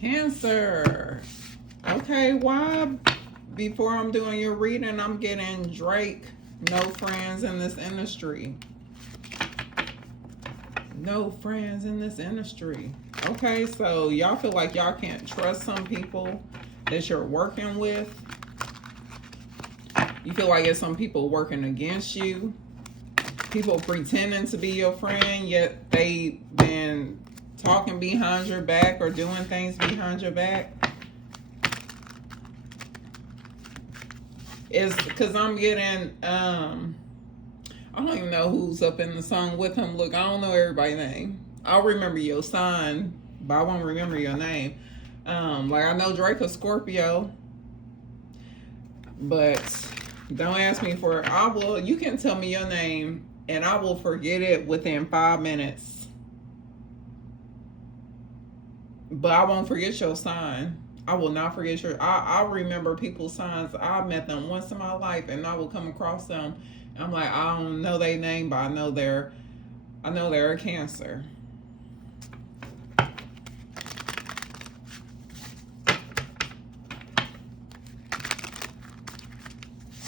Cancer. Okay, why before I'm doing your reading, I'm getting Drake, no friends in this industry. No friends in this industry. Okay, so y'all feel like y'all can't trust some people that you're working with. You feel like it's some people working against you. People pretending to be your friend, yet they been talking behind your back or doing things behind your back. It's because I'm getting, I don't even know who's up in the song with him. Look, I don't know everybody's name. I'll remember your sign, but I won't remember your name. Like I know Drake is Scorpio, but don't ask me for it. You can tell me your name and I will forget it within 5 minutes. But I won't forget your sign. I will not forget I'll remember people's signs. I met them once in my life and I will come across them. I'm like, I don't know their name, but I know they're a Cancer.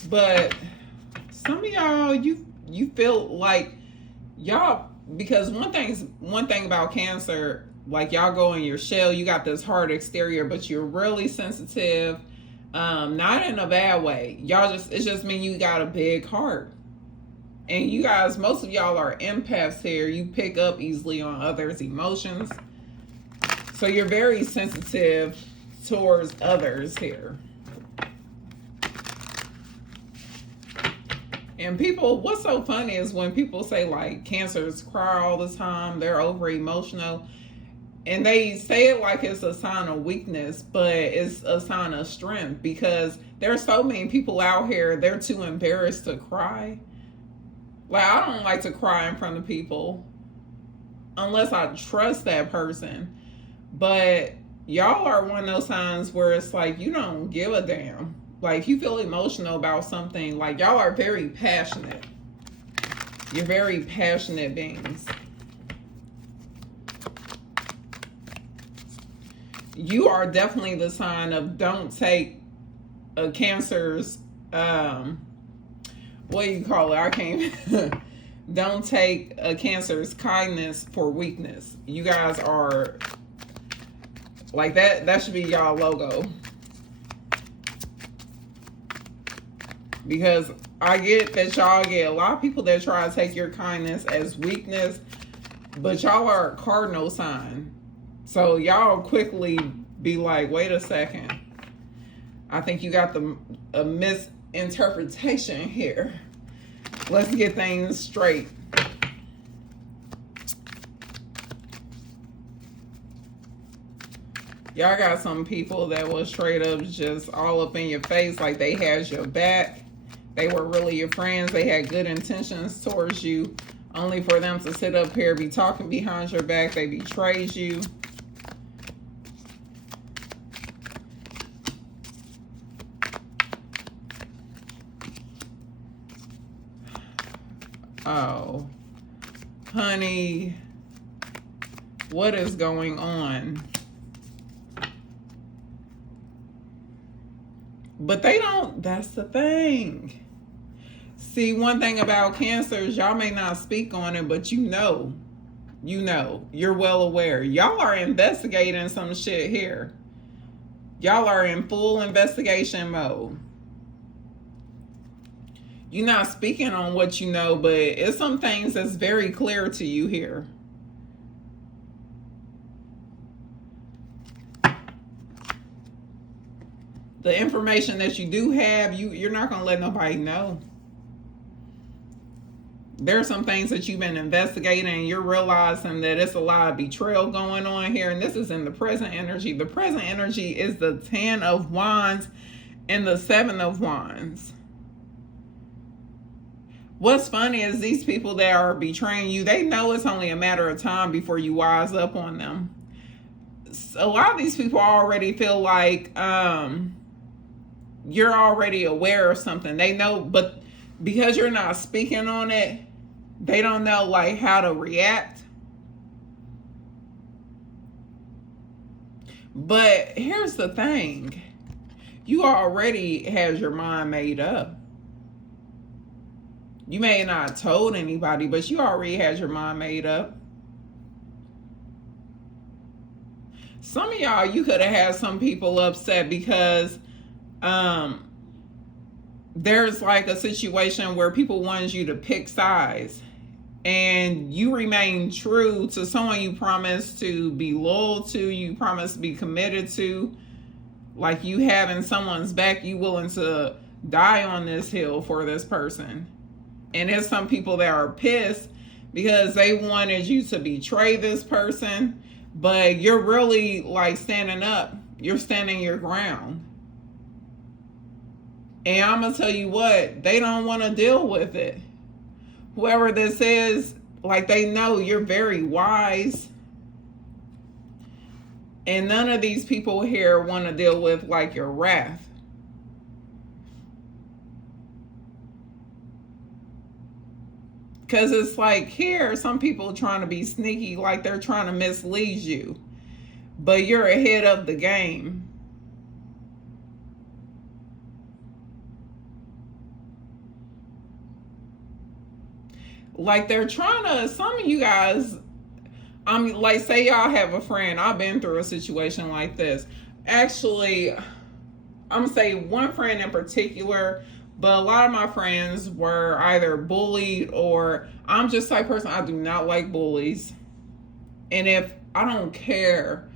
But some of y'all, you feel like y'all, because one thing about Cancer, like y'all go in your shell, you got this hard exterior, but you're really sensitive, not in a bad way. It's just mean you got a big heart. And you guys, most of y'all are empaths here. You pick up easily on others' emotions. So you're very sensitive towards others here. And people, what's so funny is when people say like Cancers cry all the time, they're over emotional, and they say it like it's a sign of weakness, but it's a sign of strength, because there's so many people out here, they're too embarrassed to cry. Like, I don't like to cry in front of people unless I trust that person. But y'all are one of those signs where it's like you don't give a damn. Like, you feel emotional about something. Like, y'all are very passionate. You're very passionate beings. You are definitely the sign of don't take a Cancer's, what do you call it? I can't. Don't take a Cancer's kindness for weakness. You guys are like that. That should be y'all logo. Because I get that y'all get a lot of people that try to take your kindness as weakness, but y'all are a cardinal sign. So y'all quickly be like, wait a second. I think you got a misinterpretation here. Let's get things straight. Y'all got some people that was straight up just all up in your face, like they had your back. They were really your friends. They had good intentions towards you, only for them to sit up here, be talking behind your back. They betrayed you. Oh, honey, what is going on? But they don't, that's the thing. See, one thing about Cancers, y'all may not speak on it, but you know, you're well aware. Y'all are investigating some shit here. Y'all are in full investigation mode. You're not speaking on what you know, but it's some things that's very clear to you here. The information that you do have, you're not going to let nobody know. There are some things that you've been investigating and you're realizing that it's a lot of betrayal going on here. And this is in the present energy. The present energy is the 10 of Wands and the 7 of Wands. What's funny is these people that are betraying you, they know it's only a matter of time before you wise up on them. A lot of these people already feel like you're already aware of something. They know, but because you're not speaking on it, they don't know like how to react. But here's the thing. You already has your mind made up. You may not have told anybody, but you already has your mind made up. Some of y'all, you could have had some people upset because there's like a situation where people wanted you to pick sides, and you remain true to someone you promised to be loyal to, you promised to be committed to. Like, you having someone's back, you willing to die on this hill for this person. And there's some people that are pissed because they wanted you to betray this person, but you're really like standing up. You're standing your ground. And I'm going to tell you what, they don't want to deal with it. Whoever this is, like, they know you're very wise. And none of these people here want to deal with like your wrath. Because it's like here, some people trying to be sneaky, like they're trying to mislead you. But you're ahead of the game. Like they're trying to, some of you guys, like, say y'all have a friend. I've been through a situation like this. Actually, I'm gonna say one friend in particular, but a lot of my friends were either bullied, or I'm just the type of person, I do not like bullies. And if I don't care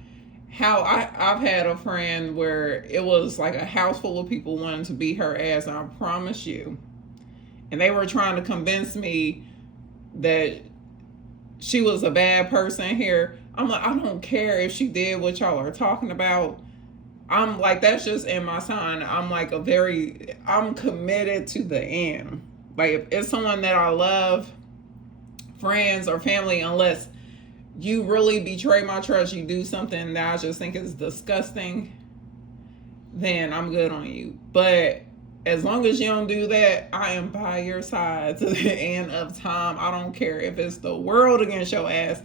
how I've had a friend where it was like a house full of people wanting to beat her ass, and I promise you, and they were trying to convince me that she was a bad person here. I'm like, I don't care if she did what y'all are talking about. I'm like, that's just in my sign. I'm like I'm committed to the end. Like, if it's someone that I love, friends or family, unless you really betray my trust, you do something that I just think is disgusting, then I'm good on you. But as long as you don't do that, I am by your side to the end of time. I don't care if it's the world against your ass.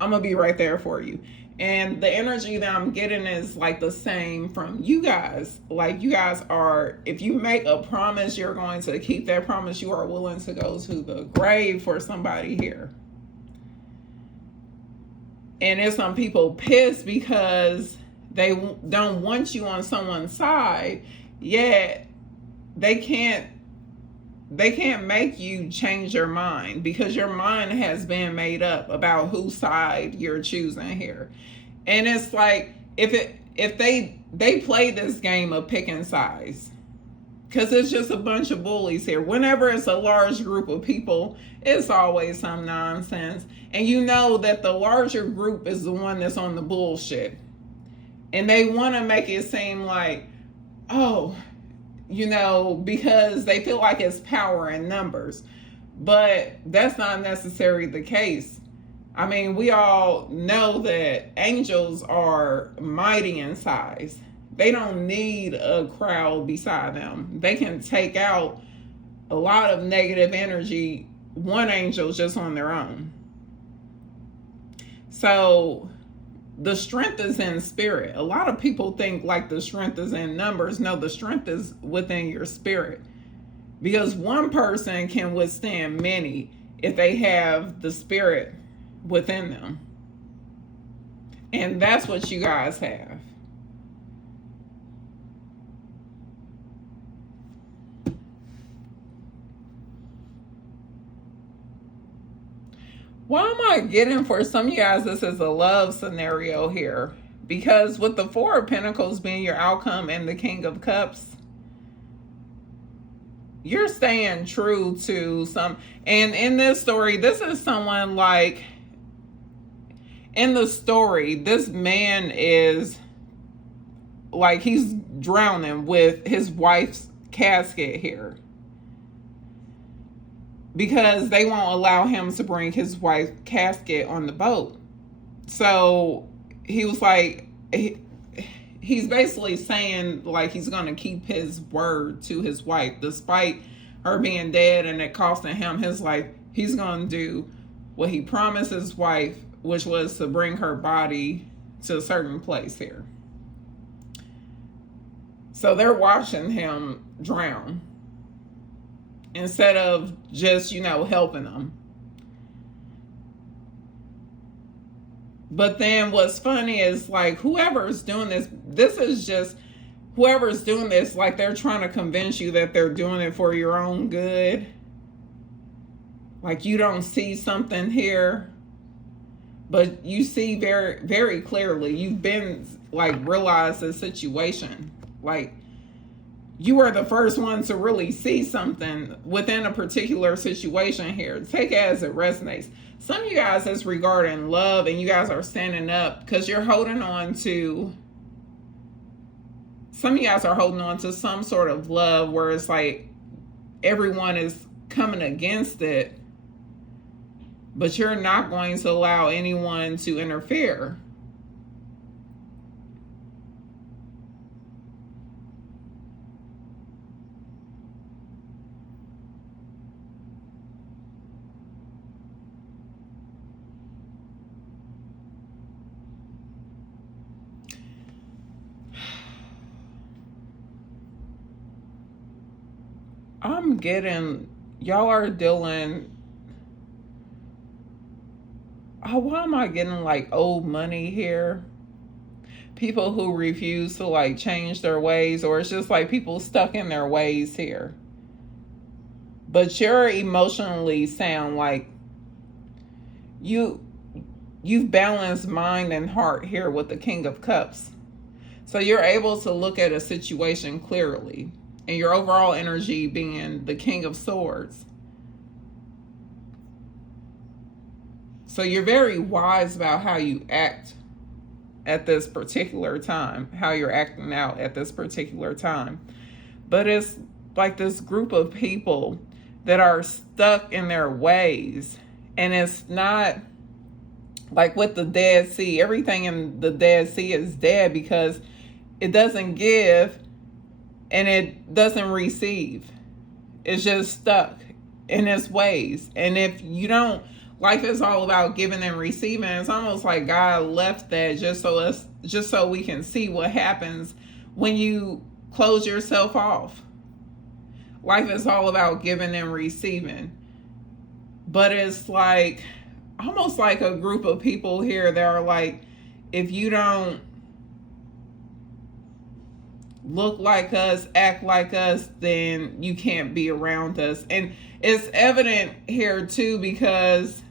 I'm going to be right there for you. And the energy that I'm getting is like the same from you guys. Like, you guys are, if you make a promise, you're going to keep that promise. You are willing to go to the grave for somebody here. And there's some people pissed because they don't want you on someone's side, yet they can't make you change your mind, because your mind has been made up about whose side you're choosing here. And it's like, if they play this game of picking sides, because it's just a bunch of bullies here. Whenever it's a large group of people, it's always some nonsense. And you know that the larger group is the one that's on the bullshit. And they want to make it seem like, oh, you know, because they feel like it's power in numbers. But that's not necessarily the case. I mean, we all know that angels are mighty in size. They don't need a crowd beside them. They can take out a lot of negative energy, one angel just on their own. So the strength is in spirit. A lot of people think like the strength is in numbers. No, the strength is within your spirit. Because one person can withstand many if they have the spirit within them. And that's what you guys have. Why am I getting for some of you guys this is a love scenario here? Because with the Four of Pentacles being your outcome and the King of Cups, you're staying true to some. And in this story, this is someone like, in the story, this man is like, he's drowning with his wife's casket here, because they won't allow him to bring his wife's casket on the boat. So he was like, he's basically saying like he's going to keep his word to his wife, despite her being dead and it costing him his life. He's going to do what he promised his wife, which was to bring her body to a certain place here. So they're watching him drown instead of just, helping him. But then what's funny is like whoever's doing this, like they're trying to convince you that they're doing it for your own good. Like you don't see something here, but you see very, very clearly. You've been like realized the situation. Like you are the first one to really see something within a particular situation here. Take it as it resonates. Some of you guys is regarding love, and you guys are standing up because you're holding on to. Some of you guys are holding on to some sort of love where it's like everyone is coming against it, but you're not going to allow anyone to interfere. I'm getting, y'all are dealing, why am I getting like old money here? People who refuse to like change their ways, or it's just like people stuck in their ways here. But you're emotionally sound, like you've balanced mind and heart here with the King of Cups. So you're able to look at a situation clearly. And your overall energy being the King of Swords. So you're very wise about how you act at this particular time, how you're acting out at this particular time. But it's like this group of people that are stuck in their ways. And it's not like with the Dead Sea. Everything in the Dead Sea is dead because it doesn't give and it doesn't receive. It's just stuck in its ways. And if you don't, life is all about giving and receiving. It's almost like God left that just so we can see what happens when you close yourself off. Life is all about giving and receiving. But it's like almost like a group of people here that are like, if you don't look like us, act like us, then you can't be around us. And it's evident here too, because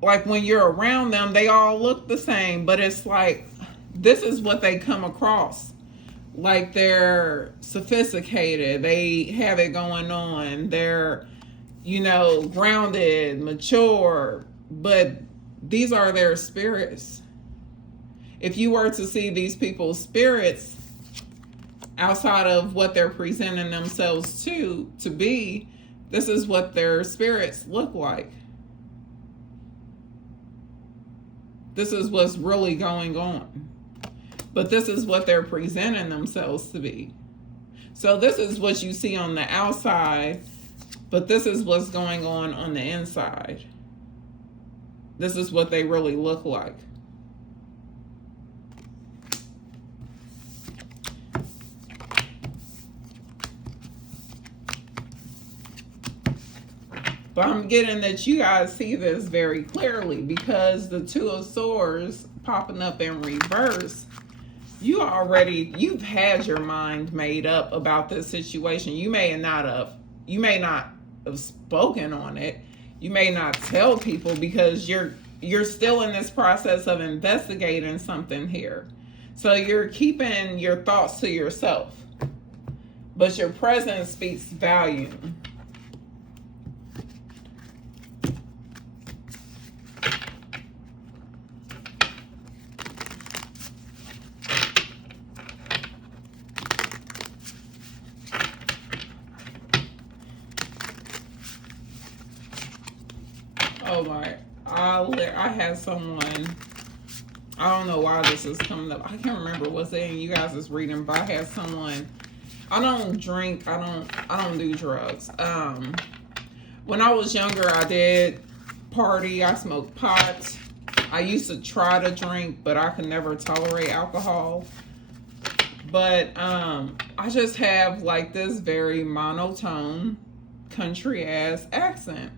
like when you're around them, they all look the same, but it's like this is what they come across. Like they're sophisticated, they have it going on, they're, grounded, mature, but these are their spirits. If you were to see these people's spirits outside of what they're presenting themselves to be, this is what their spirits look like. This is what's really going on. But this is what they're presenting themselves to be. So this is what you see on the outside, but this is what's going on the inside. This is what they really look like. But I'm getting that you guys see this very clearly, because the Two of Swords popping up in reverse, you've had your mind made up about this situation. You may not have spoken on it. You may not tell people because you're still in this process of investigating something here. So you're keeping your thoughts to yourself, but your presence speaks volume. Oh my, I had someone, I don't know why this is coming up. I can't remember what's in you guys' reading, but I had someone, I don't drink, I don't do drugs. When I was younger, I did party, I smoked pot. I used to try to drink, but I could never tolerate alcohol. But I just have like this very monotone country ass accent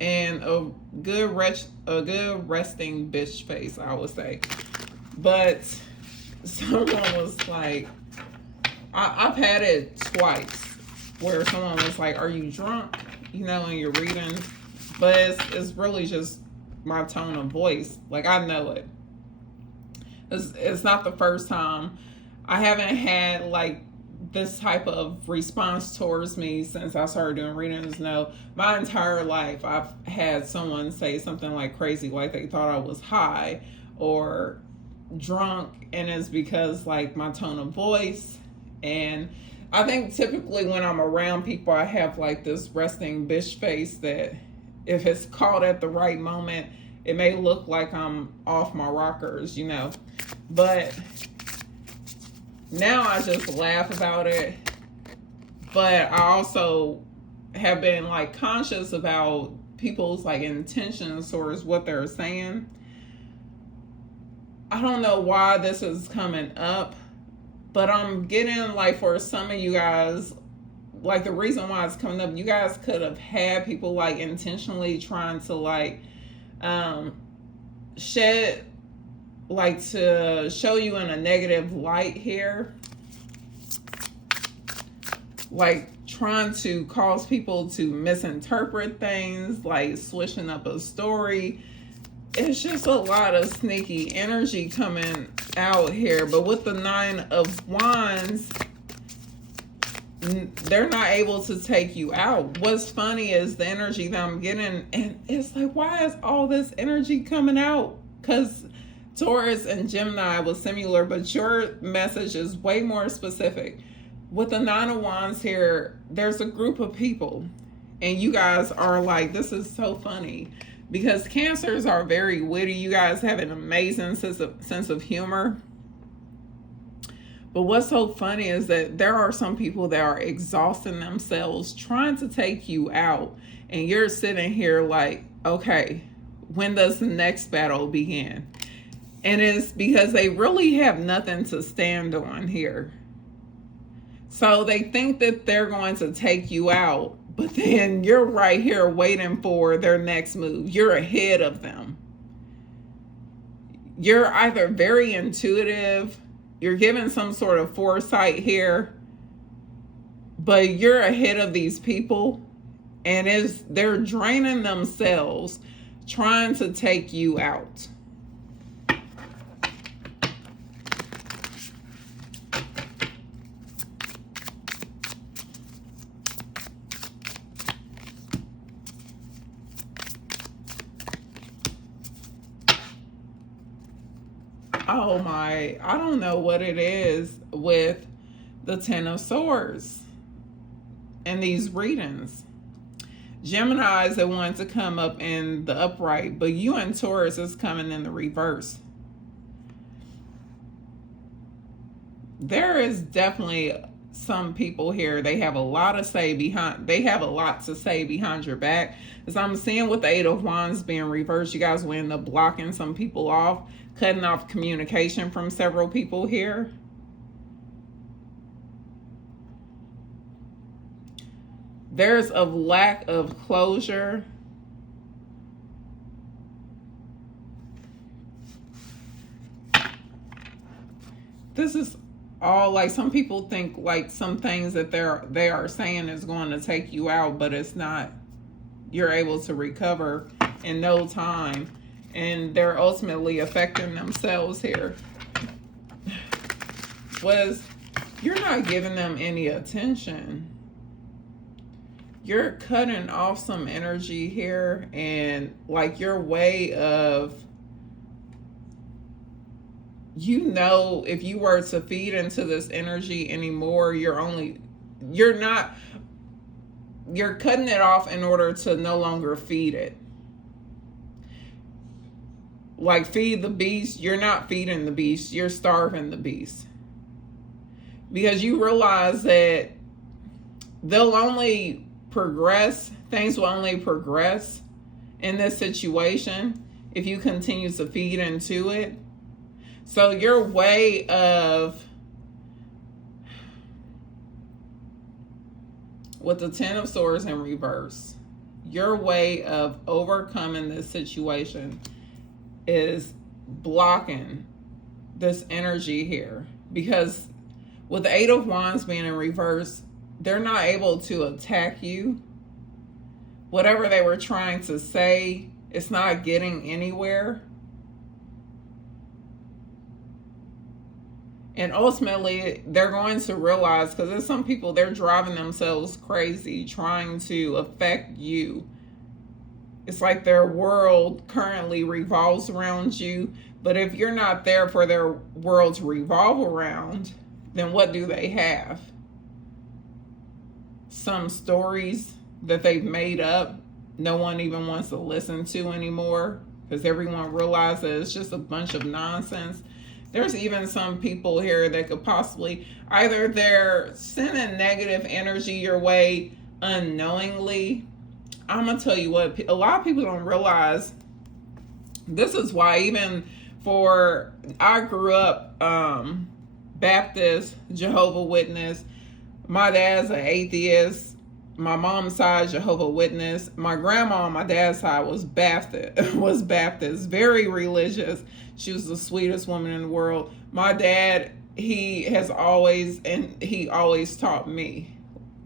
and a good resting bitch face, I would say. But someone was like, I've had it twice where someone was like, "Are you drunk?" You know, in your readings, but it's really just my tone of voice. Like, I know it. It's not the first time. I haven't had like this type of response towards me since I started doing readings. No, my entire life I've had someone say something like crazy, like they thought I was high or drunk, and it's because like my tone of voice. And I think typically when I'm around people, I have like this resting bitch face that if it's caught at the right moment, it may look like I'm off my rockers, you know. But now I just laugh about it. But I also have been like conscious about people's like intentions towards what they're saying. I don't know why this is coming up, but I'm getting like for some of you guys, like the reason why it's coming up, you guys could have had people like intentionally trying to like shed, like to show you in a negative light here, like trying to cause people to misinterpret things, like switching up a story. It's just a lot of sneaky energy coming out here. But with the 9 of Wands, they're not able to take you out. What's funny is the energy that I'm getting, and it's like, why is all this energy coming out? Because Taurus and Gemini was similar, but your message is way more specific. With the 9 of Wands here, there's a group of people, and you guys are like, this is so funny. Because Cancers are very witty. You guys have an amazing sense of humor. But what's so funny is that there are some people that are exhausting themselves trying to take you out. And you're sitting here like, okay, when does the next battle begin? And it's because they really have nothing to stand on here. So they think that they're going to take you out. But then you're right here waiting for their next move. You're ahead of them. You're either very intuitive, you're given some sort of foresight here, but you're ahead of these people, and they're draining themselves trying to take you out. Oh my, I don't know what it is with the 10 of Swords and these readings. Gemini is the one to come up in the upright, but you and Taurus is coming in the reverse. There is definitely some people here, they have a lot to say behind your back. As I'm seeing with the 8 of Wands being reversed, you guys will end up blocking some people off, cutting off communication from several people here. There's a lack of closure. This is all like, some people think like some things that they are saying is going to take you out, but it's not. You're able to recover in no time, and they're ultimately affecting themselves here. You're not giving them any attention. You're cutting off some energy here, and like your way of, you know, if you were to feed into this energy anymore, you're cutting it off in order to no longer feed it. Like feed the beast, you're not feeding the beast, you're starving the beast. Because you realize that they'll only progress, things will only progress in this situation if you continue to feed into it. So your way of with the Ten of Swords in reverse, your way of overcoming this situation is blocking this energy here. Because with the Eight of Wands being in reverse, they're not able to attack you. Whatever they were trying to say, it's not getting anywhere. And ultimately, they're going to realize, because there's some people, they're driving themselves crazy trying to affect you. It's like their world currently revolves around you. But if you're not there for their world to revolve around, then what do they have? Some stories that they've made up, no one even wants to listen to anymore, because everyone realizes it's just a bunch of nonsense. There's even some people here that could possibly, either they're sending negative energy your way unknowingly. I'm going to tell you what, a lot of people don't realize, this is why even I grew up Baptist, Jehovah Witness. My dad's an atheist. My mom's side, Jehovah Witness. My grandma on my dad's side was Baptist, very religious. She was the sweetest woman in the world. My dad, he always taught me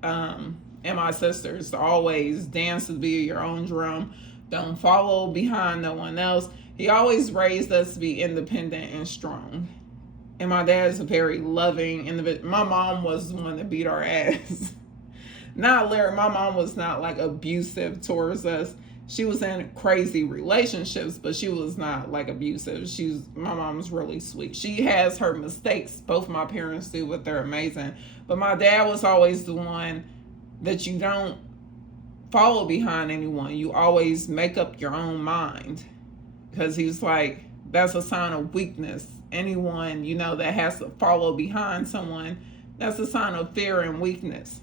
and my sisters to always dance to the beat of your own drum. Don't follow behind no one else. He always raised us to be independent and strong. And my dad's a very loving individual. My mom was the one that beat our ass. Not Larry. My mom was not like abusive towards us. She was in crazy relationships, but she was not like abusive. My mom's really sweet. She has her mistakes. Both my parents do, but they're amazing. But my dad was always the one that you don't follow behind anyone. You always make up your own mind, because he's like, that's a sign of weakness. Anyone, that has to follow behind someone, that's a sign of fear and weakness.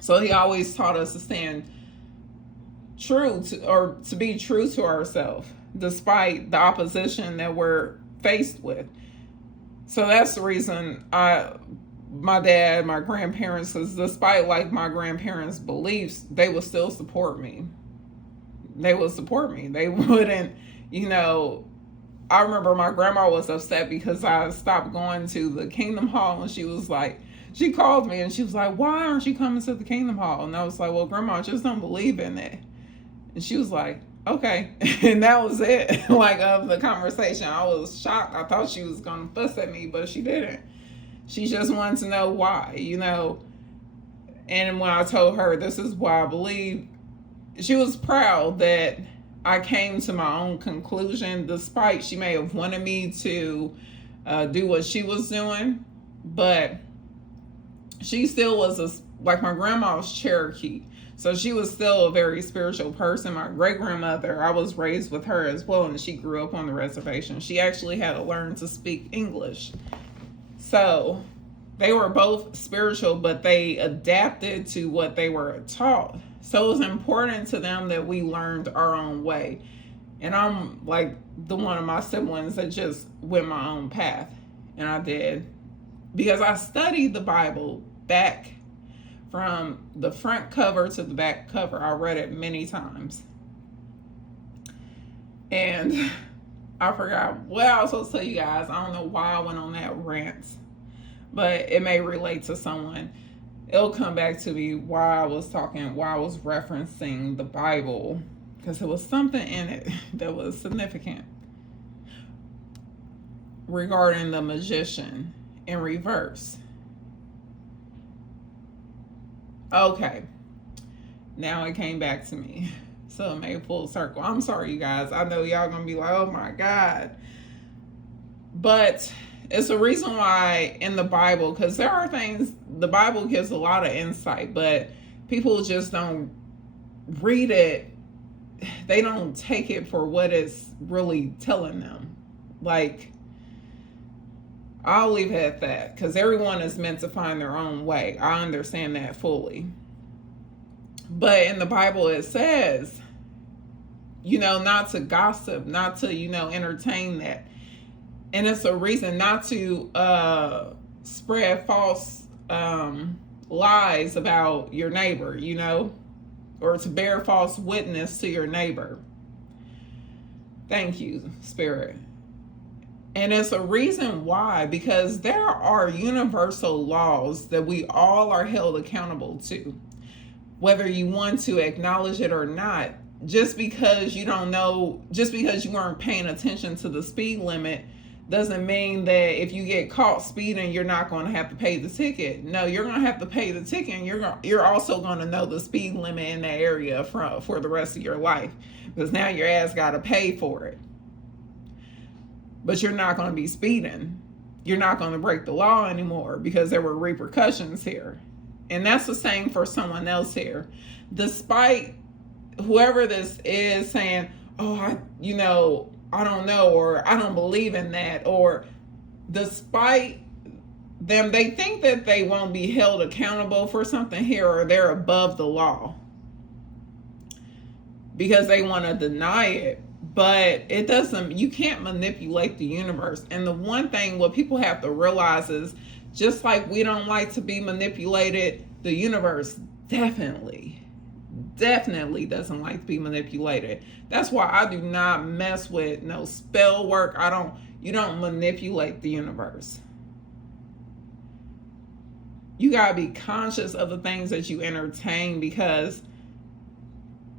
So he always taught us to stand true to be true to ourselves, despite the opposition that we're faced with. So that's the reason my dad, my grandparents, because despite like my grandparents' beliefs, they would still support me. They would support me. They wouldn't, I remember my grandma was upset because I stopped going to the Kingdom Hall, and she called me and she was like, why aren't you coming to the Kingdom Hall? And I was like, well, Grandma, I just don't believe in it. And she was like, okay. And that was it, of the conversation. I was shocked. I thought she was going to fuss at me, but she didn't. She just wanted to know why, And when I told her this is why I believe, she was proud that I came to my own conclusion, despite she may have wanted me to do what she was doing. But she still was my grandma was Cherokee. So she was still a very spiritual person. My great-grandmother, I was raised with her as well, and she grew up on the reservation. She actually had to learn to speak English. So they were both spiritual, but they adapted to what they were taught. So it was important to them that we learned our own way. And I'm like the one of my siblings that just went my own path. And I did. Because I studied the Bible back from the front cover to the back cover. I read it many times. And I forgot what I was supposed to tell you guys. I don't know why I went on that rant, but it may relate to someone. It'll come back to me why I was referencing the Bible, because there was something in it that was significant regarding the magician in reverse. Okay, now it came back to me. So it made full circle. I'm sorry, you guys. I know y'all gonna be like, oh my God. But it's a reason why in the Bible, because there are things, the Bible gives a lot of insight, but people just don't read it. They don't take it for what it's really telling them. I'll leave it at that, because everyone is meant to find their own way. I understand that fully. But in the Bible it says, not to gossip, not to, entertain that. And it's a reason not to spread false lies about your neighbor, or to bear false witness to your neighbor. Thank you, Spirit. And it's a reason why, because there are universal laws that we all are held accountable to, whether you want to acknowledge it or not. Just because you don't know, just because you weren't paying attention to the speed limit doesn't mean that if you get caught speeding, you're not going to have to pay the ticket. No, you're going to have to pay the ticket, and you're also going to know the speed limit in that area for the rest of your life, because now your ass got to pay for it. But you're not going to be speeding. You're not going to break the law anymore because there were repercussions here. And that's the same for someone else here. Despite whoever this is saying, oh, I don't know, or I don't believe in that, or despite them, they think that they won't be held accountable for something here, or they're above the law because they want to deny it. But it doesn't, you can't manipulate the universe. And the one thing, what people have to realize is, just like we don't like to be manipulated, the universe definitely doesn't like to be manipulated. That's why I do not mess with no spell work. You don't manipulate the universe. You gotta be conscious of the things that you entertain, because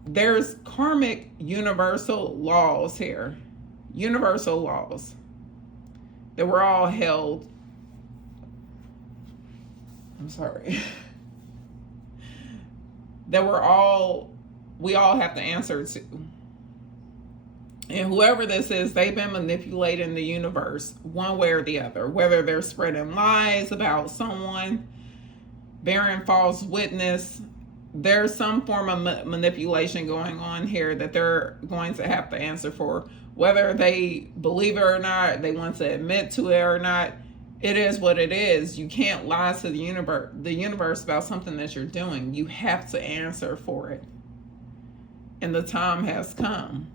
there's karmic universal laws here. Universal laws that we're all held. I'm sorry. That we all have to answer to. And whoever this is, they've been manipulating the universe one way or the other, whether they're spreading lies about someone, bearing false witness. There's some form of manipulation going on here that they're going to have to answer for. Whether they believe it or not, they want to admit to it or not, it is what it is. You can't lie to the universe about something that you're doing. You have to answer for it. And the time has come.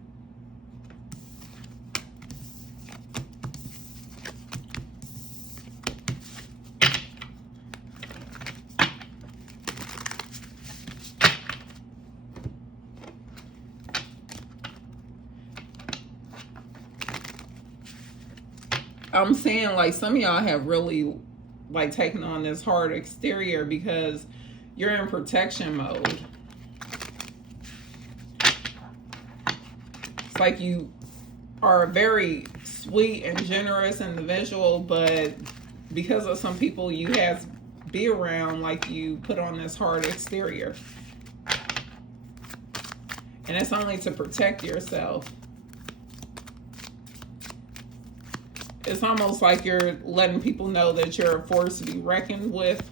I'm saying, like, some of y'all have really like taken on this hard exterior because you're in protection mode. It's like you are a very sweet and generous individual, but because of some people you have to be around, like, you put on this hard exterior. And it's only to protect yourself. It's almost like you're letting people know that you're a force to be reckoned with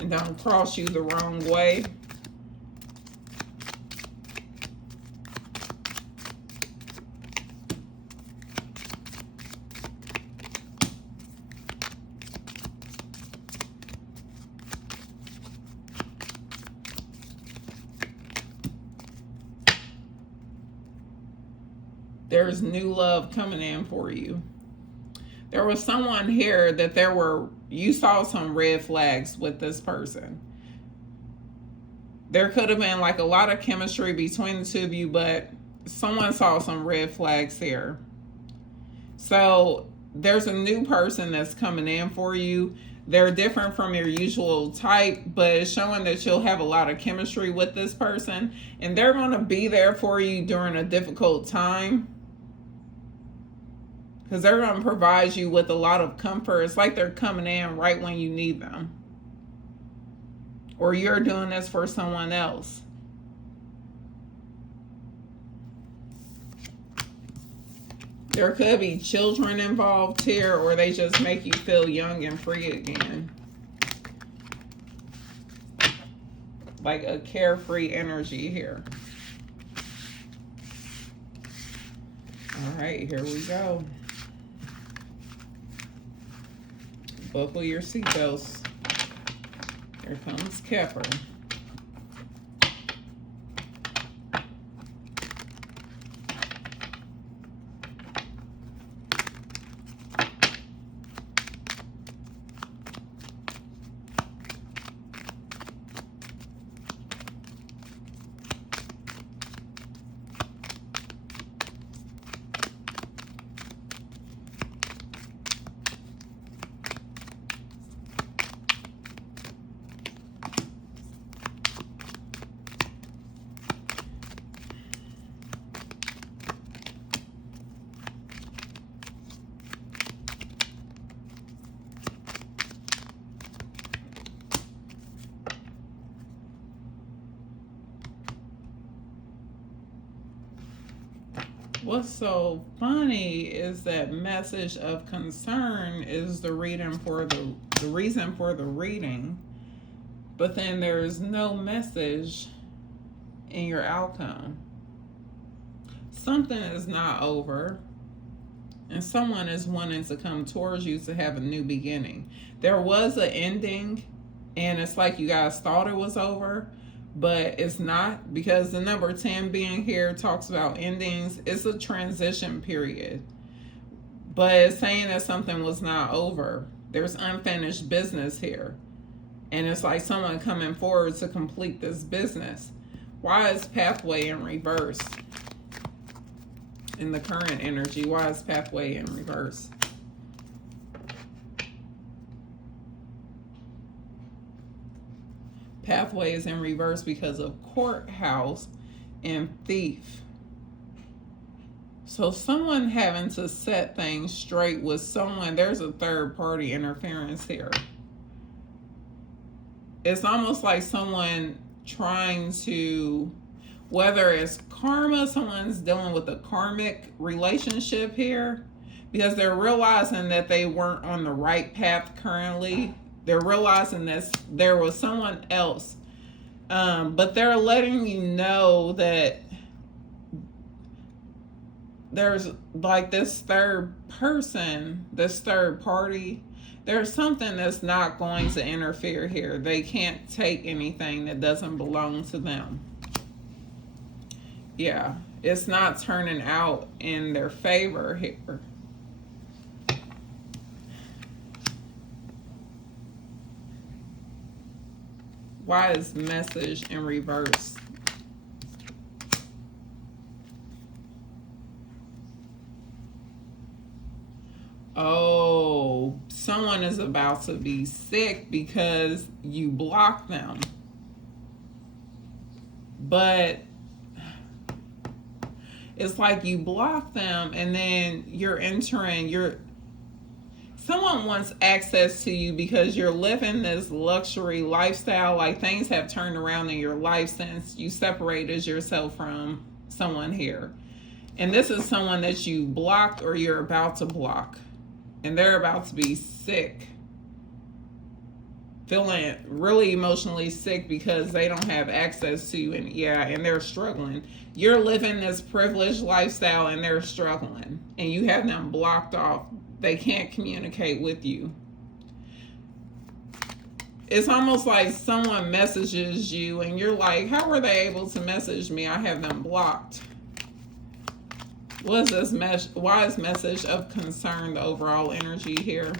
and don't cross you the wrong way. There's new love coming in for you. There was someone here that you saw some red flags with this person. There could have been like a lot of chemistry between the two of you, but someone saw some red flags here. So there's a new person that's coming in for you. They're different from your usual type, but it's showing that you'll have a lot of chemistry with this person, and they're going to be there for you during a difficult time. Because they're going to provide you with a lot of comfort. It's like they're coming in right when you need them. Or you're doing this for someone else. There could be children involved here, or they just make you feel young and free again. Like a carefree energy here. All right, here we go. Buckle your seatbelts. Here comes Kepper. What's so funny is that message of concern is the reason for the reading, but then there's no message in your outcome. Something is not over, and someone is wanting to come towards you to have a new beginning. There was an ending, and it's like you guys thought it was over, but it's not, because the number 10 being here talks about endings. It's a transition period, but it's saying that something was not over. There's unfinished business here, and it's like someone coming forward to complete this business. Why is pathway in reverse in the current energy? Why is pathway in reverse? Pathway is in reverse because of courthouse and thief. So someone having to set things straight with someone. There's a third party interference here. It's almost like someone trying to, whether it's karma, someone's dealing with a karmic relationship here, because they're realizing that they weren't on the right path currently. They're realizing that there was someone else, but they're letting you know that there's like this third person, this third party. There's something that's not going to interfere here. They can't take anything that doesn't belong to them. Yeah, it's not turning out in their favor here. Why is message in reverse? Oh, someone is about to be sick because you blocked them. But it's like you block them and then you're entering, someone wants access to you because you're living this luxury lifestyle. Like things have turned around in your life since you separated yourself from someone here. And this is someone that you blocked or you're about to block. And they're about to be sick. Feeling really emotionally sick because they don't have access to you. And they're struggling. You're living this privileged lifestyle and they're struggling. And you have them blocked off. They can't communicate with you. It's almost like someone messages you and you're like, how were they able to message me? I have them blocked. What is this why is message of concern the overall energy here?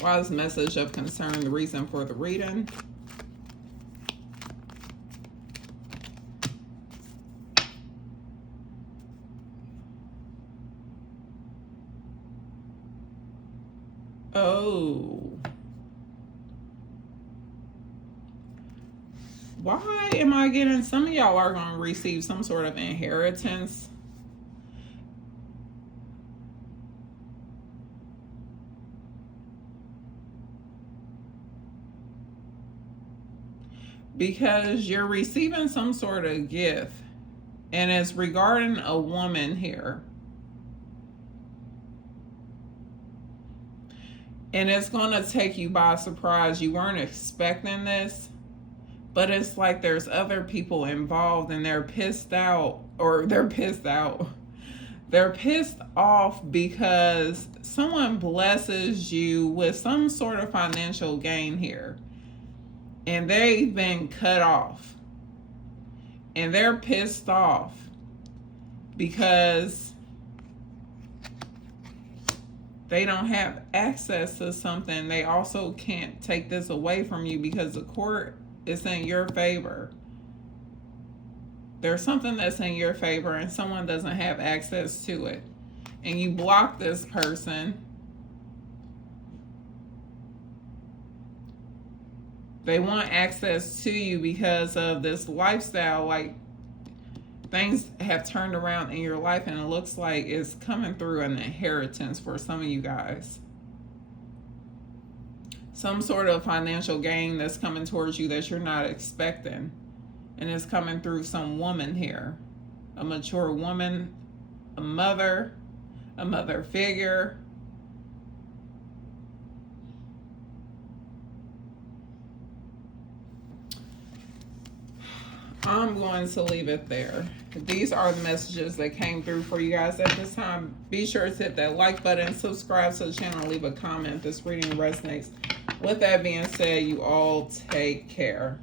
Why is message of concern the reason for the reading? Oh. Why am I getting, some of y'all are going to receive some sort of inheritance. Because you're receiving some sort of gift. And it's regarding a woman here. And it's going to take you by surprise. You weren't expecting this. But it's like there's other people involved and they're pissed out. Or they're pissed out. They're pissed off because someone blesses you with some sort of financial gain here. And they've been cut off. And they're pissed off because they don't have access to something. They also can't take this away from you because the court is in your favor. There's something that's in your favor and someone doesn't have access to it. And you block this person. They want access to you because of this lifestyle. Like things have turned around in your life and it looks like it's coming through an inheritance for some of you guys. Some sort of financial gain that's coming towards you that you're not expecting. And it's coming through some woman here. a mature woman, a mother figure. I'm going to leave it there. These are the messages that came through for you guys at this time. Be sure to hit that like button, subscribe to the channel, leave a comment if this reading resonates. With that being said, you all take care.